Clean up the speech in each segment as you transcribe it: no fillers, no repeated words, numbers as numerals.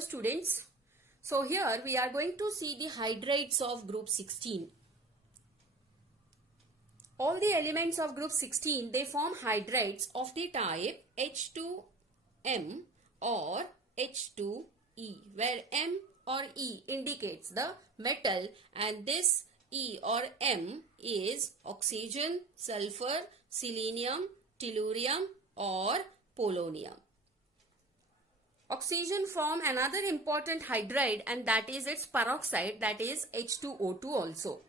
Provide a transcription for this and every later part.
Dear students, so here we are going to see the hydrides of group 16. All the elements of group 16, they form hydrides of the type H2M or H2E, where M or E indicates the metal and this E or M is oxygen, sulfur, selenium, tellurium or polonium. Oxygen form another important hydride and that is its peroxide, that is H2O2 also.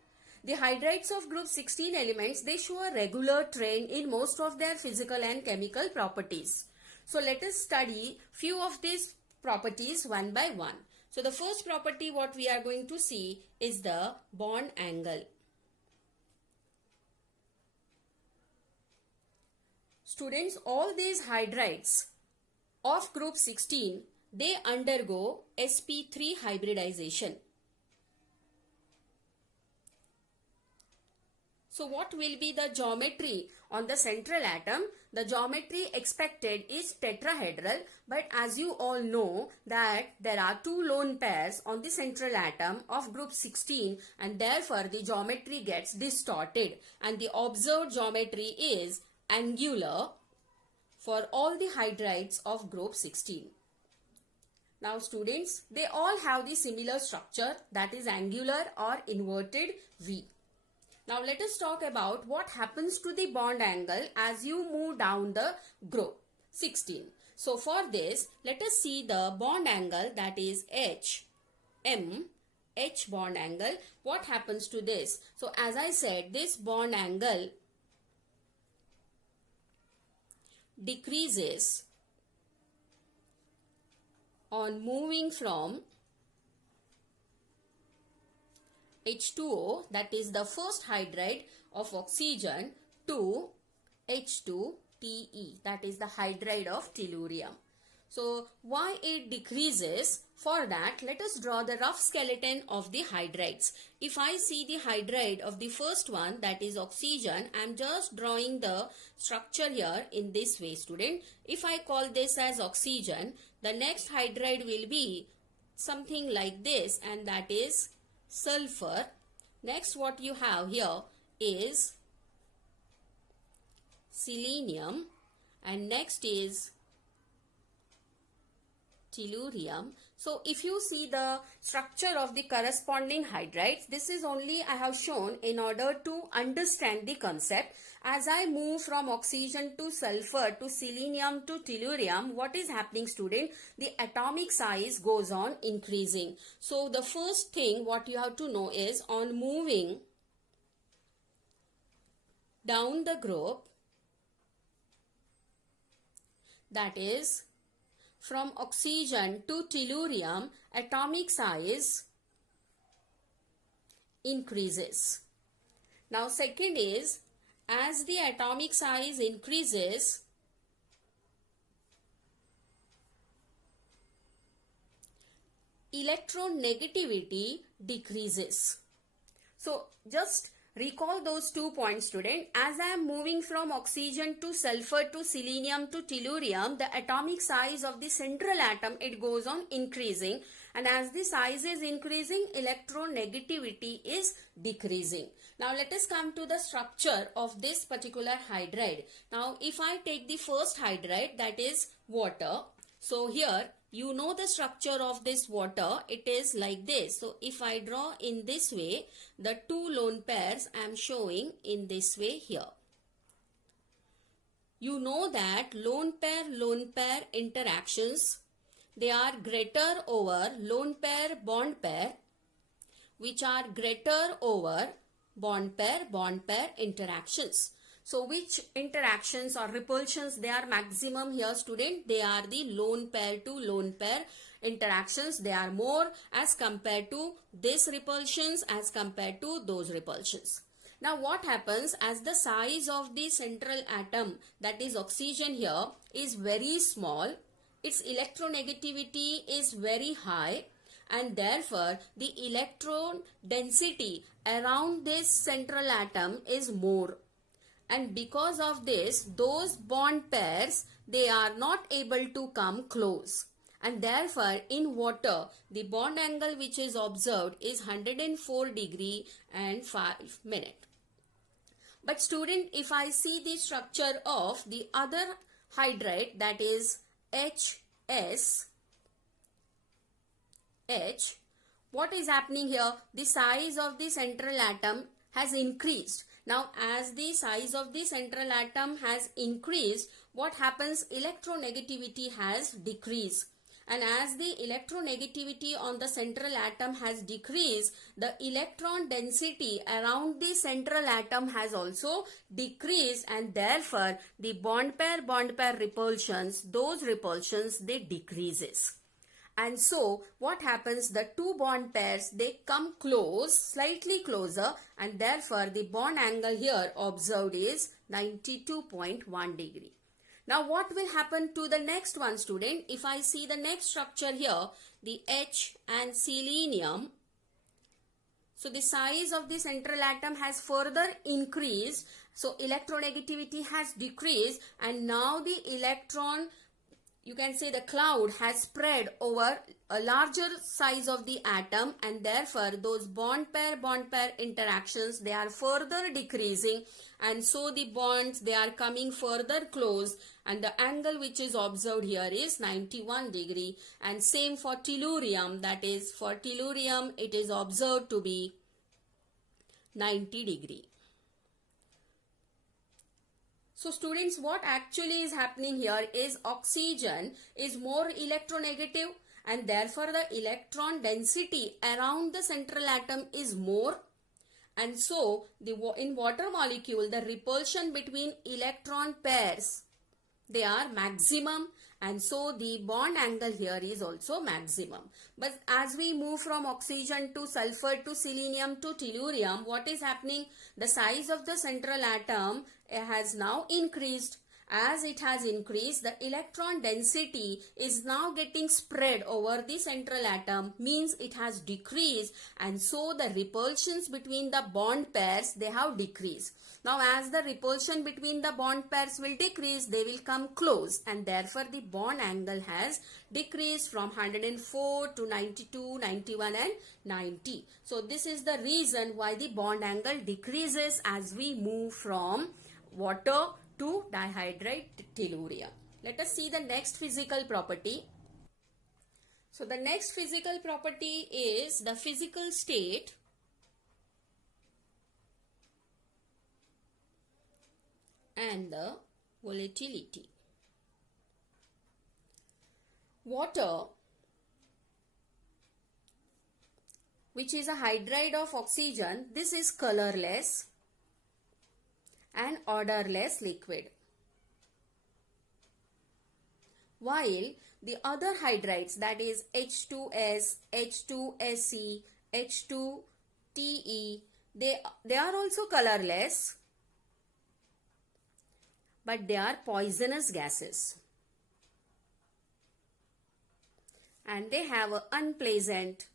The hydrides of group 16 elements, they show a regular trend in most of their physical and chemical properties. So let us study few of these properties one by one. So the first property what we are going to see is the bond angle. Students, all these hydrides of group 16, they undergo sp3 hybridization. So what will be the geometry on the central atom? The geometry expected is tetrahedral, but as you all know that there are two lone pairs on the central atom of group 16 and therefore the geometry gets distorted and the observed geometry is angular for all the hydrides of group 16. Now students, they all have the similar structure, that is angular or inverted V. Now let us talk about what happens to the bond angle as you move down the group 16. So for this, let us see the bond angle, that is H bond angle. What happens to this? So as I said, this bond angle decreases on moving from H2O, that is the first hydride of oxygen, to H2Te, that is the hydride of tellurium. So why it decreases? For that, let us draw the rough skeleton of the hydrides. If I see the hydride of the first one, that is oxygen, I am just drawing the structure here in this way, student. If I call this as oxygen, the next hydride will be something like this and that is sulfur. Next what you have here is selenium and next is tellurium. So if you see the structure of the corresponding hydrides, this is only I have shown in order to understand the concept. As I move from oxygen to sulfur to selenium to tellurium, what is happening, student? The atomic size goes on increasing. So the first thing what you have to know is on moving down the group, that is from oxygen to tellurium, atomic size increases. Now second is, as the atomic size increases, electronegativity decreases. So just recall those 2 points, student. As I am moving from oxygen to sulfur to selenium to tellurium, the atomic size of the central atom, it goes on increasing, and as the size is increasing, electronegativity is decreasing. Now let us come to the structure of this particular hydride. Now if I take the first hydride, that is water. So here you know the structure of this water, it is like this. So if I draw in this way, the two lone pairs I am showing in this way here. You know that lone pair interactions, they are greater over lone pair bond pair, which are greater over bond pair interactions. So which interactions or repulsions they are maximum here, student? They are the lone pair to lone pair interactions. They are more as compared to this repulsions as compared to those repulsions. Now what happens, as the size of the central atom, that is oxygen here, is very small, its electronegativity is very high and therefore the electron density around this central atom is more. And because of this, those bond pairs, they are not able to come close. and therefore in water the bond angle which is observed is 104 degree and 5 minute. But student, if I see the structure of the other hydride, that is HS, what is happening here? The size of the central atom has increased. Now as the size of the central atom has increased, what happens? Electronegativity has decreased. And as the electronegativity on the central atom has decreased, the electron density around the central atom has also decreased, and therefore the bond pair repulsions, those repulsions, they decreases. And so what happens? The two bond pairs, they come close, slightly closer, and therefore the bond angle here observed is 92.1 degree. Now what will happen to the next one, student? If I see the next structure here, the H and selenium. So the size of the central atom has further increased. So electronegativity has decreased, and now the electron, you can say the cloud, has spread over a larger size of the atom, and therefore those bond pair interactions, they are further decreasing, and so the bonds, they are coming further close, and the angle which is observed here is 91 degree. And same for tellurium, that is for tellurium it is observed to be 90 degree. So students, what actually is happening here is oxygen is more electronegative, and therefore the electron density around the central atom is more, and so in water molecule the repulsion between electron pairs, they are maximum, and so the bond angle here is also maximum. But as we move from oxygen to sulfur to selenium to tellurium, what is happening? The size of the central atom has now increased. As it has increased, the electron density is now getting spread over the central atom, means it has decreased, and so the repulsions between the bond pairs, they have decreased. Now as the repulsion between the bond pairs will decrease, they will come close, and therefore the bond angle has decreased from 104 to 92, 91 and 90. So this is the reason why the bond angle decreases as we move from water to dihydride tellurium. Let us see the next physical property. So the next physical property is the physical state and the volatility. Water, which is a hydride of oxygen, this is colorless and odorless liquid, while the other hydrides, that is H2S, H2SE, H2TE, they are also colorless, but they are poisonous gases, and they have an unpleasant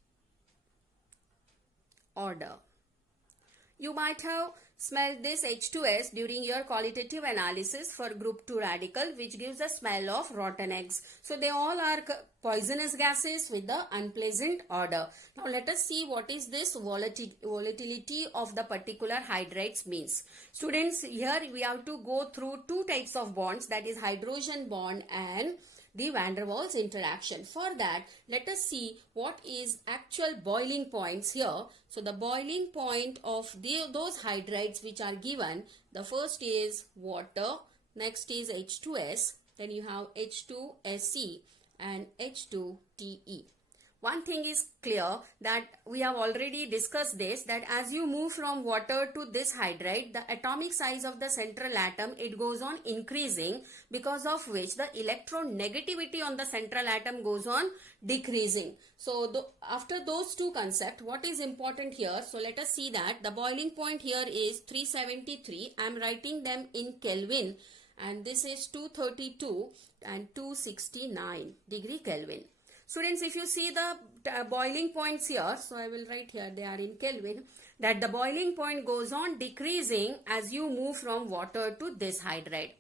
odor. You might have smelled this H2S during your qualitative analysis for group 2 radical, which gives a smell of rotten eggs. So they all are poisonous gases with the unpleasant odor. Now let us see what is this volatility of the particular hydrides means. Students, here we have to go through two types of bonds, that is hydrogen bond and the van der Waals interaction. For that, let us see what is actual boiling points here. So the boiling point of those hydrides which are given, the first is water, next is H2S, then you have H2SE and H2TE. One thing is clear, that we have already discussed this, that as you move from water to this hydride, the atomic size of the central atom, it goes on increasing, because of which the electronegativity on the central atom goes on decreasing. So after those two concepts, what is important here? So let us see that the boiling point here is 373. I am writing them in Kelvin, and this is 232 and 269 degree Kelvin. Students, if you see the boiling points here, so I will write here, they are in Kelvin, that the boiling point goes on decreasing as you move from water to this hydride.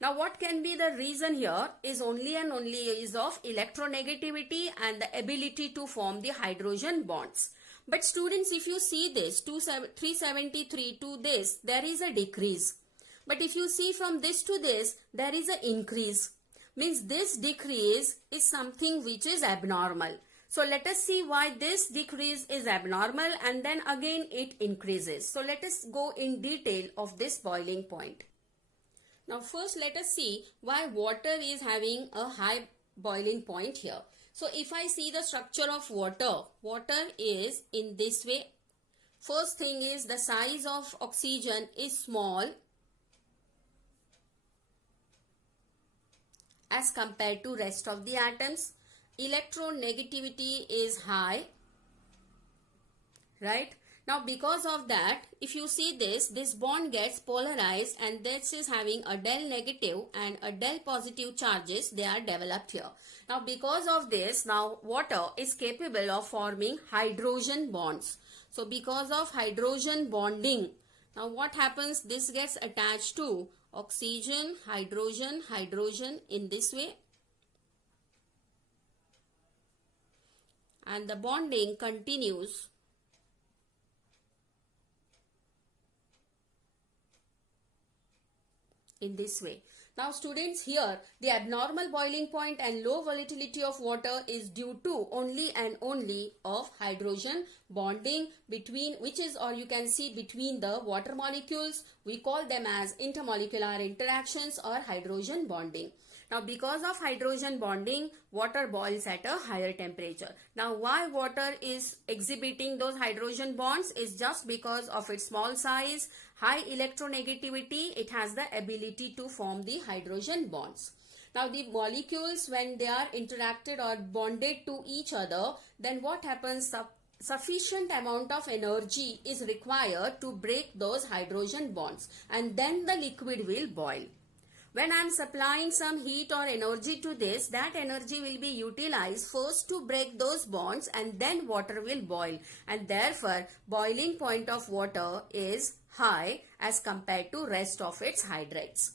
Now what can be the reason here is only and only is of electronegativity and the ability to form the hydrogen bonds. But students, if you see this 373 to this, there is a decrease. But if you see from this to this, there is an increase. Means this decrease is something which is abnormal. So let us see why this decrease is abnormal and then again it increases. So let us go in detail of this boiling point. Now first let us see why water is having a high boiling point here. So if I see the structure of water, water is in this way. First thing is the size of oxygen is small as compared to rest of the atoms. Electronegativity is high, right? Now because of that, if you see this bond gets polarized and this is having a del negative and a del positive charges, they are developed here. Now because of this, now water is capable of forming hydrogen bonds. So because of hydrogen bonding, now what happens? This gets attached to oxygen, hydrogen, hydrogen in this way. And the bonding continues in this way. Now students, here the abnormal boiling point and low volatility of water is due to only and only of hydrogen bonding between, which is, or you can see between the water molecules. We call them as intermolecular interactions or hydrogen bonding. Now because of hydrogen bonding, water boils at a higher temperature. Now why water is exhibiting those hydrogen bonds is just because of its small size, high electronegativity. It has the ability to form the hydrogen bonds. Now the molecules, when they are interacted or bonded to each other, then what happens? Sufficient amount of energy is required to break those hydrogen bonds and then the liquid will boil. When I am supplying some heat or energy to this, that energy will be utilized first to break those bonds and then water will boil. And therefore, boiling point of water is high as compared to rest of its hydrates.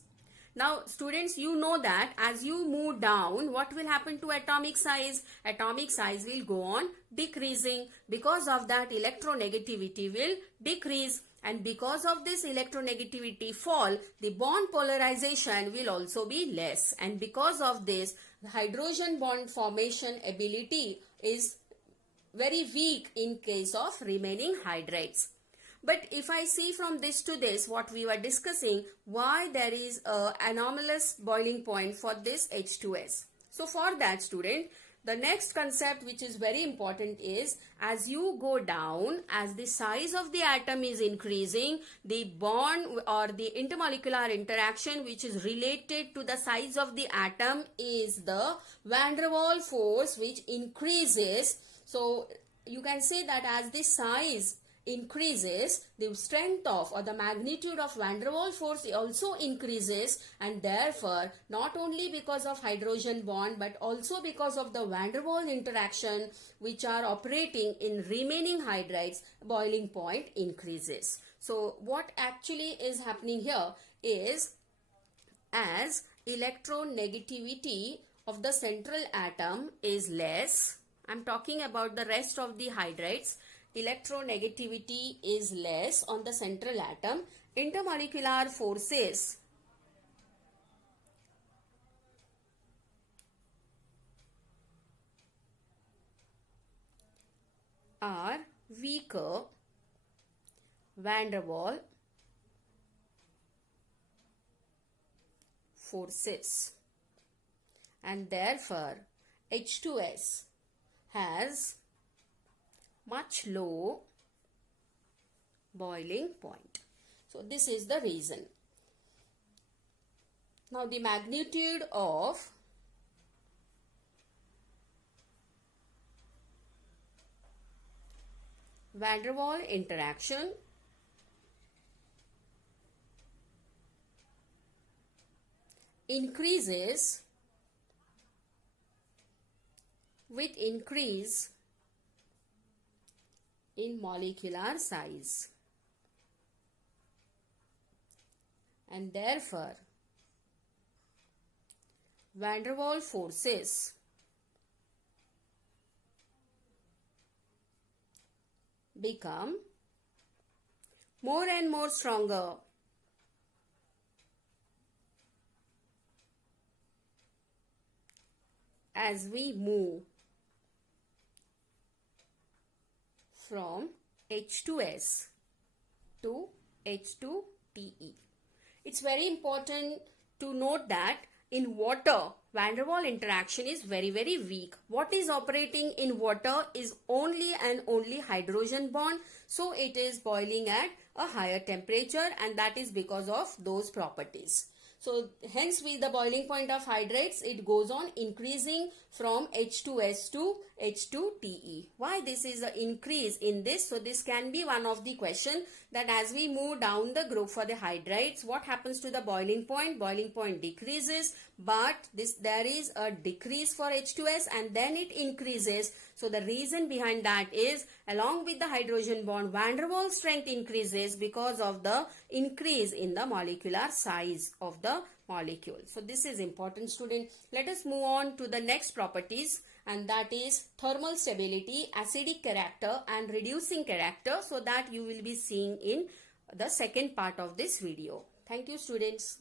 Now, students, you know that as you move down, what will happen to atomic size? Atomic size will go on decreasing. Because of that, electronegativity will decrease. And because of this electronegativity fall, the bond polarization will also be less. And because of this, the hydrogen bond formation ability is very weak in case of remaining hydrates. But if I see from this to this, what we were discussing, why there is a anomalous boiling point for this H2S. So for that, student, the next concept which is very important is, as you go down, as the size of the atom is increasing, the bond or the intermolecular interaction which is related to the size of the atom is the van der Waals force, which increases. So you can say that as the size increases, the strength of or the magnitude of van der Waals force also increases, and therefore not only because of hydrogen bond but also because of the van der Waals interaction which are operating in remaining hydrates, boiling point increases. So what actually is happening here is, as electronegativity of the central atom is less, I'm talking about the rest of the hydrates, electronegativity is less on the central atom, intermolecular forces are weaker, van der Waals forces, and therefore H2S has much low boiling point. So this is the reason. Now the magnitude of van der Waals interaction increases with increase in molecular size, and therefore van der Waals forces become more and more stronger as we move from H2S to H2TE. It's very important to note that in water, van der Waals interaction is very, very weak. What is operating in water is only and only hydrogen bond. So it is boiling at a higher temperature, and that is because of those properties. So hence with the boiling point of hydrates, it goes on increasing from H2S to H2TE. Why this is an increase in this? So this can be one of the question that as we move down the group for the hydrates, what happens to the boiling point? Boiling point decreases, but there is a decrease for H2S and then it increases. So the reason behind that is along with the hydrogen bond, van der Waals strength increases because of the increase in the molecular size of the molecule. So this is important, student. Let us move on to the next properties, and that is thermal stability, acidic character and reducing character, so that you will be seeing in the second part of this video. Thank you, students.